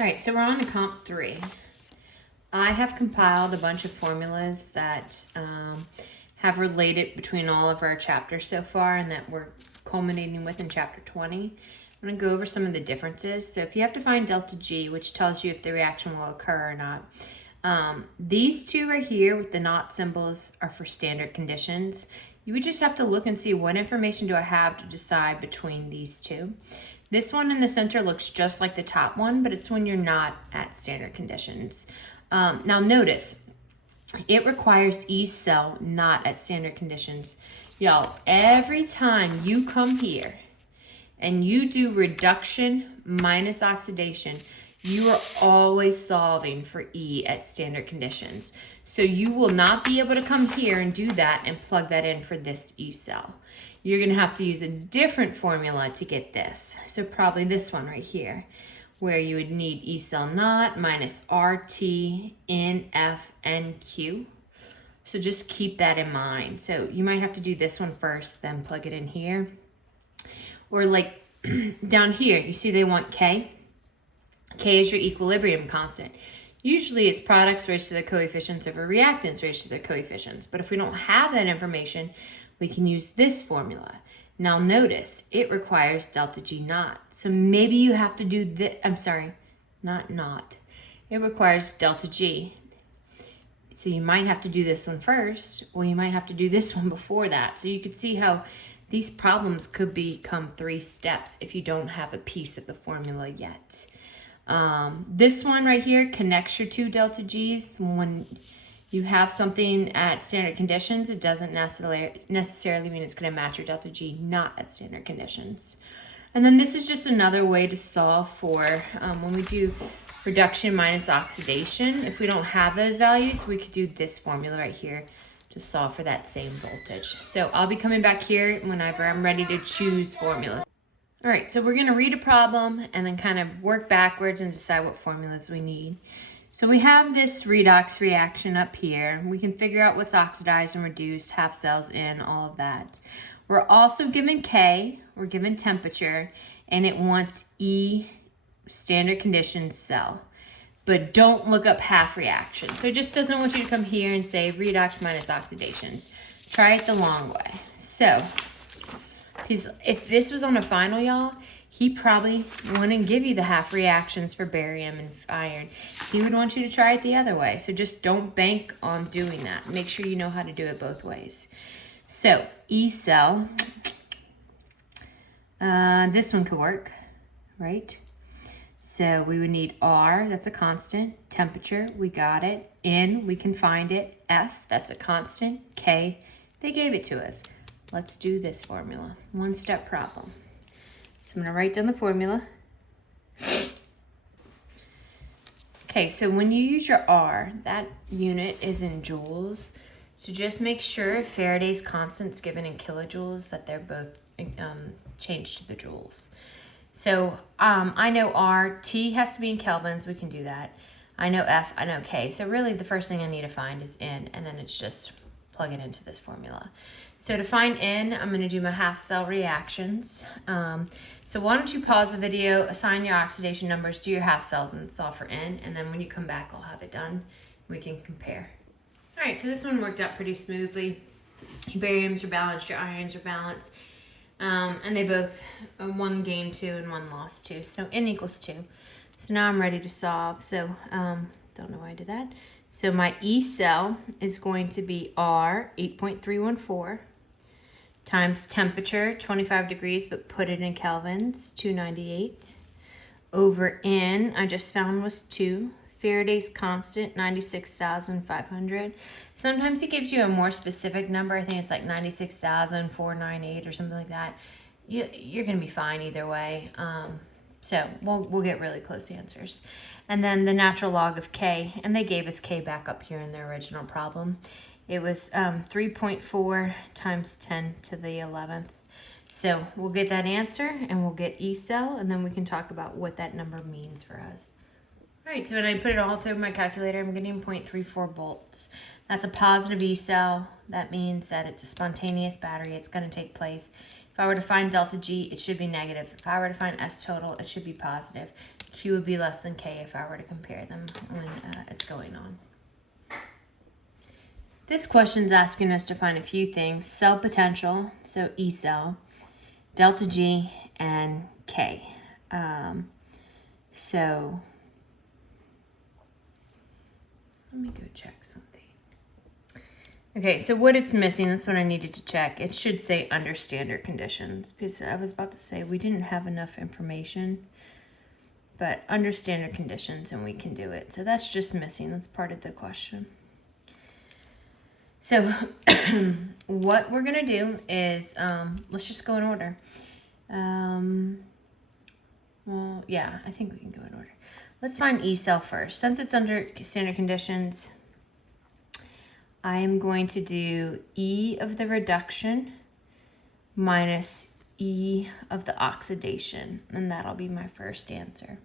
All right, so we're on to comp 3. I have compiled a bunch of formulas that have related between all of our chapters so far and that we're culminating with in chapter 20. I'm going to go over some of the differences. So if you have to find delta G, which tells you if the reaction will occur or not, these two right here with the not symbols are for standard conditions. You would just have to look and see what information do I have to decide between these two. This one in the center looks just like the top one, but it's when you're not at standard conditions. Now notice, it requires E cell not at standard conditions. Y'all, every time you come here and you do reduction minus oxidation, you are always solving for E at standard conditions. So you will not be able to come here and do that and plug that in for this E cell. You're gonna have to use a different formula to get this. So probably this one right here, where you would need E cell naught minus RT in F and Q. So just keep that in mind. So you might have to do this one first, then plug it in here. Or like down here, you see they want K. K is your equilibrium constant. Usually it's products raised to their coefficients over reactants raised to their coefficients. But if we don't have that information, we can use this formula. Now notice, it requires delta G naught. So maybe you have to do this, I'm sorry, not. It requires delta G. So you might have to do this one first, or you might have to do this one before that. So you could see how these problems could become 3 steps if you don't have a piece of the formula yet. This one right here connects your 2 delta G's. When you have something at standard conditions, it doesn't necessarily mean it's going to match your delta G not at standard conditions. And then this is just another way to solve for when we do reduction minus oxidation. If we don't have those values, we could do this formula right here to solve for that same voltage. So I'll be coming back here whenever I'm ready to choose formulas. All right, so we're going to read a problem and then kind of work backwards and decide what formulas we need. So we have this redox reaction up here. We can figure out what's oxidized and reduced, half cells in, all of that. We're also given K, we're given temperature, and it wants E standard conditions cell. But don't look up half reaction. So it just doesn't want you to come here and say redox minus oxidations. Try it the long way. So if this was on a final, y'all, he probably wouldn't give you the half reactions for barium and iron. He would want you to try it the other way. So just don't bank on doing that. Make sure you know how to do it both ways. So E cell, this one could work, right? So we would need R, that's a constant. Temperature, we got it. N, we can find it. F, that's a constant. K, they gave it to us. Let's do this formula. 1-step problem. So I'm going to write down the formula. Okay, so when you use your R, that unit is in joules. So just make sure if Faraday's constant's given in kilojoules that they're both changed to the joules. So I know R, T has to be in kelvins. We can do that. I know F, I know K. So really the first thing I need to find is N, and then it's just plug it into this formula. So to find N, I'm going to do my half cell reactions. So why don't you pause the video, assign your oxidation numbers, do your half cells, and solve for N. And then when you come back, I'll have it done. We can compare. All right, so this one worked out pretty smoothly. Your bariums are balanced, your irons are balanced. And they both, one gained 2 and one lost 2. So N equals 2. So now I'm ready to solve. So don't know why I did that. So my E cell is going to be R, 8.314, times temperature, 25 degrees, but put it in kelvins, 298, over N, I just found was 2. Faraday's constant, 96,500. Sometimes he gives you a more specific number. I think it's like 96,498 or something like that. You're going to be fine either way. So we'll get really close answers. And then the natural log of K, and they gave us K back up here in their original problem. It was 3.4 times 10 to the 11th. So we'll get that answer and we'll get E cell, and then we can talk about what that number means for us. All right, so when I put it all through my calculator, I'm getting 0.34 volts. That's a positive E cell. That means that it's a spontaneous battery. It's going to take place. If I were to find delta G, it should be negative. If I were to find S total, it should be positive. Q would be less than K if I were to compare them when it's going on. This question is asking us to find a few things: cell potential, so E cell, delta G, and K. So let me go check something. Okay, so what it's missing, that's what I needed to check. It should say under standard conditions, because I was about to say we didn't have enough information, but under standard conditions, and we can do it. So that's just missing. That's part of the question. So what we're going to do is, let's just go in order. Well, yeah, I think we can go in order. Let's find E cell first. Since it's under standard conditions, I am going to do E of the reduction minus E of the oxidation, and that'll be my first answer.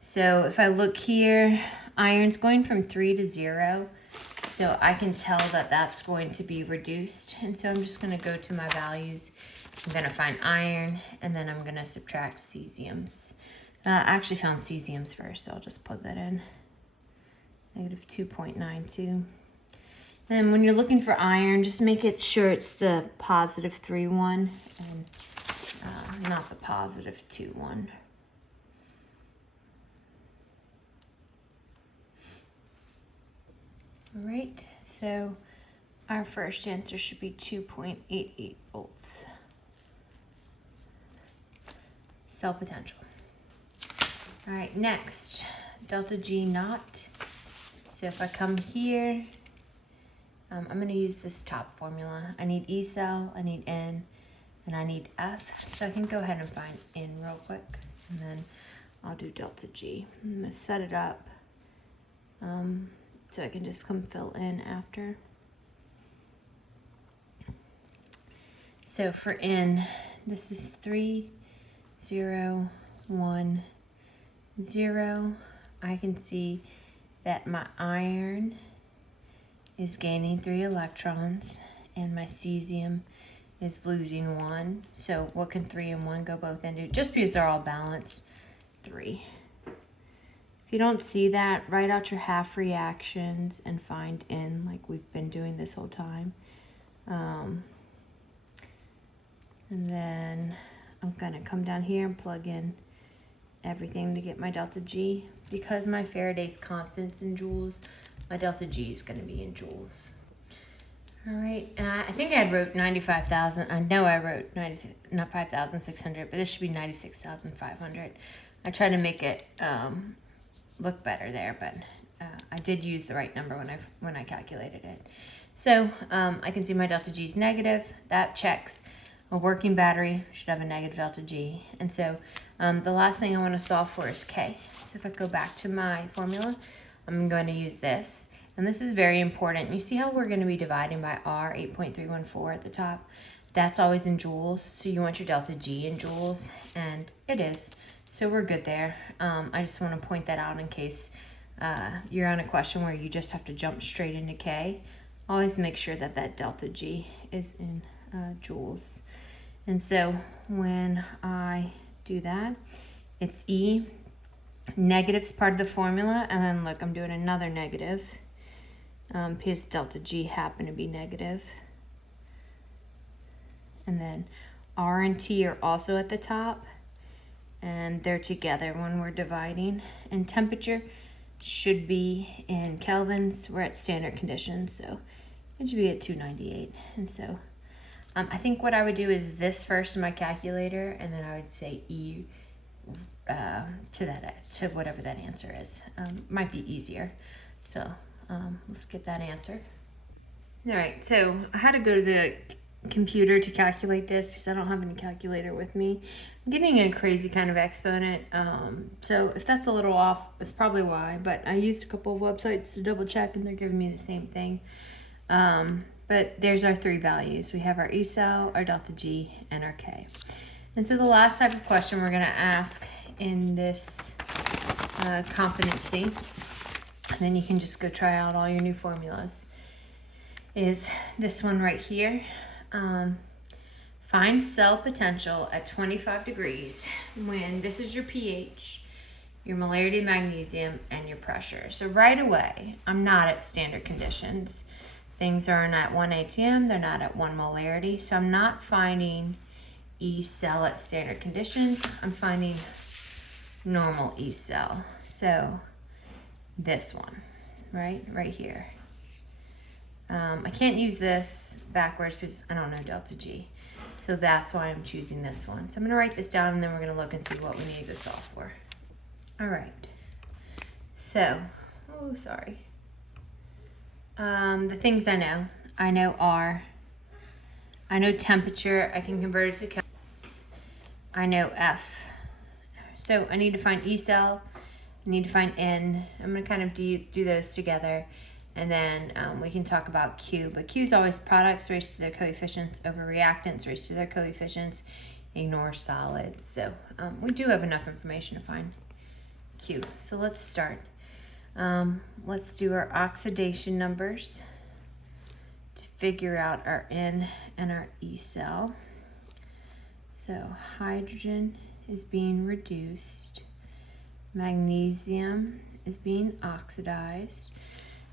So if I look here, iron's going from 3 to 0, so I can tell that that's going to be reduced. And so I'm just going to go to my values. I'm going to find iron, and then I'm going to subtract cesiums. I actually found cesiums first, so I'll just plug that in. Negative 2.92. And when you're looking for iron, just make it sure it's the positive 3 one and not the positive 2 one. All right, so our first answer should be 2.88 volts. Cell potential. All right, next, delta G naught. So if I come here, I'm going to use this top formula. I need E cell, I need N, and I need F. So I can go ahead and find N real quick, and then I'll do delta G. I'm going to set it up so I can just come fill in after. So for N, this is 3, 0, 1, 0. I can see that my iron is gaining 3 electrons and my cesium is losing 1. So what can 3 and 1 go both into? Just because they're all balanced, 3. If you don't see that, write out your half reactions and find N like we've been doing this whole time. And then I'm gonna come down here and plug in everything to get my delta G. Because my Faraday's constant's in joules, my delta G is going to be in joules. All right, I think I wrote 95,000. I know I wrote 96, not 5,600, but this should be 96,500. I tried to make it look better there, but I did use the right number when I calculated it. So I can see my delta G is negative. That checks. A working battery should have a negative delta G. And so the last thing I want to solve for is K. So if I go back to my formula, I'm going to use this. And this is very important. You see how we're going to be dividing by R, 8.314 at the top? That's always in joules. So you want your delta G in joules, and it is. So we're good there. I just want to point that out in case you're on a question where you just have to jump straight into K. Always make sure that that delta G is in joules. And so when I do that, it's E. Negative's part of the formula, and then look, I'm doing another negative because delta G happen to be negative. And then R and T are also at the top, and they're together when we're dividing. And temperature should be in kelvins. We're at standard conditions, so it should be at 298. And so I think what I would do is this first in my calculator, and then I would say E to whatever that answer is. Might be easier. So let's get that answer. All right, so I had to go to the computer to calculate this because I don't have any calculator with me. I'm getting a crazy kind of exponent. So if that's a little off, that's probably why, but I used a couple of websites to double check and they're giving me the same thing. But there's our 3 values. We have our E cell, our delta G, and our K. And so the last type of question we're gonna ask in this competency, and then you can just go try out all your new formulas, is this one right here. Find cell potential at 25 degrees when this is your pH, your molarity of magnesium, and your pressure. So right away, I'm not at standard conditions. Things aren't at 1 atm, they're not at 1 molarity, so I'm not finding E cell at standard conditions. I'm finding normal E cell. So this one, right here. I can't use this backwards because I don't know delta G. So that's why I'm choosing this one. So I'm gonna write this down and then we're gonna look and see what we need to go solve for. All right, so, oh, sorry. The things I know are, I know temperature, I can convert it to Kelvin. I know F. So I need to find E cell, I need to find N. I'm gonna kind of do those together. And then we can talk about Q, but Q is always products raised to their coefficients over reactants raised to their coefficients, ignore solids. So we do have enough information to find Q. So let's start. Let's do our oxidation numbers to figure out our N and our E cell. So hydrogen is being reduced, magnesium is being oxidized.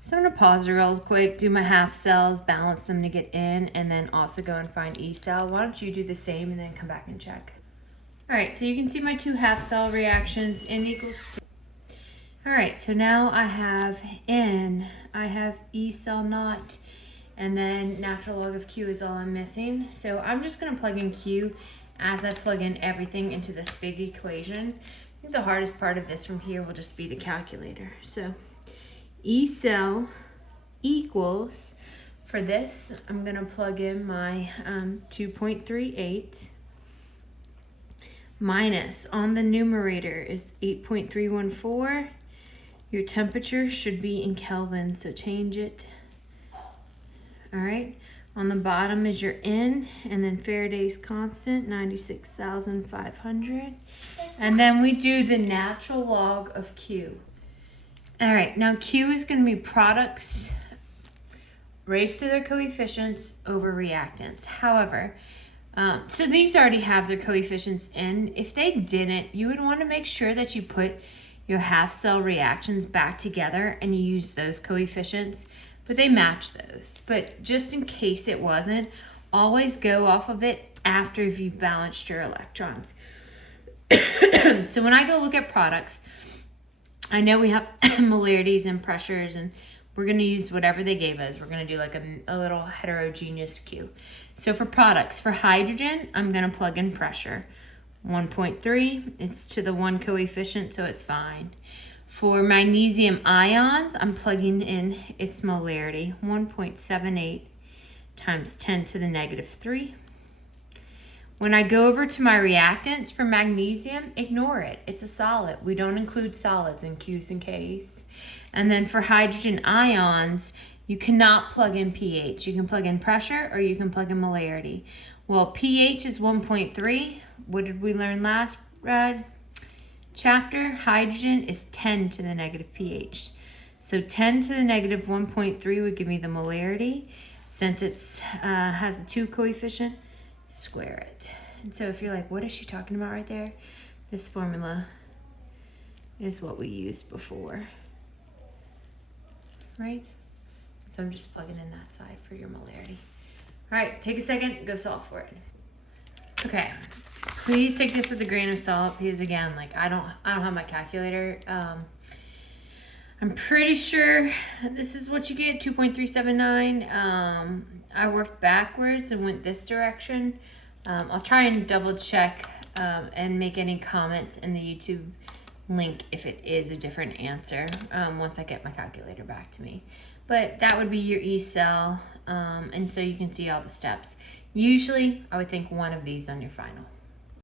So I'm gonna pause real quick, do my half cells, balance them to get in, and then also go and find E cell. Why don't you do the same and then come back and check. All right, so you can see my 2 half cell reactions, N equals 2. All right, so now I have N, I have E cell naught, and then natural log of Q is all I'm missing. So I'm just gonna plug in Q as I plug in everything into this big equation. I think the hardest part of this from here will just be the calculator. So E cell equals, for this, I'm gonna plug in my 2.38 minus, on the numerator is 8.314. Your temperature should be in Kelvin, so change it. All right, on the bottom is your N, and then Faraday's constant, 96,500. And then we do the natural log of Q. All right, now Q is going to be products raised to their coefficients over reactants. However, so these already have their coefficients in. If they didn't, you would want to make sure that you put your half cell reactions back together and you use those coefficients, but they match those. But just in case it wasn't, always go off of it after you've balanced your electrons. So when I go look at products, I know we have molarities and pressures, and we're going to use whatever they gave us. We're going to do like a little heterogeneous Q. So for products, for hydrogen, I'm going to plug in pressure. 1.3, it's to the 1 coefficient, so it's fine. For magnesium ions, I'm plugging in its molarity, 1.78 times 10 to the negative 3. When I go over to my reactants for magnesium, ignore it. It's a solid. We don't include solids in Q's and K's. And then for hydrogen ions, you cannot plug in pH. You can plug in pressure or you can plug in molarity. Well, pH is 1.3. What did we learn last chapter? Hydrogen is 10 to the negative pH. So 10 to the negative 1.3 would give me the molarity. Since it has a 2 coefficient, square it. And so if you're like, what is she talking about right there? This formula is what we used before, right? So I'm just plugging in that side for your molarity. All right, take a second, go solve for it. Okay, please take this with a grain of salt because again, like I don't have my calculator. I'm pretty sure this is what you get, 2.379. I worked backwards and went this direction. I'll try and double check and make any comments in the YouTube link if it is a different answer once I get my calculator back to me. But that would be your E cell, and so you can see all the steps. Usually, I would think one of these on your final.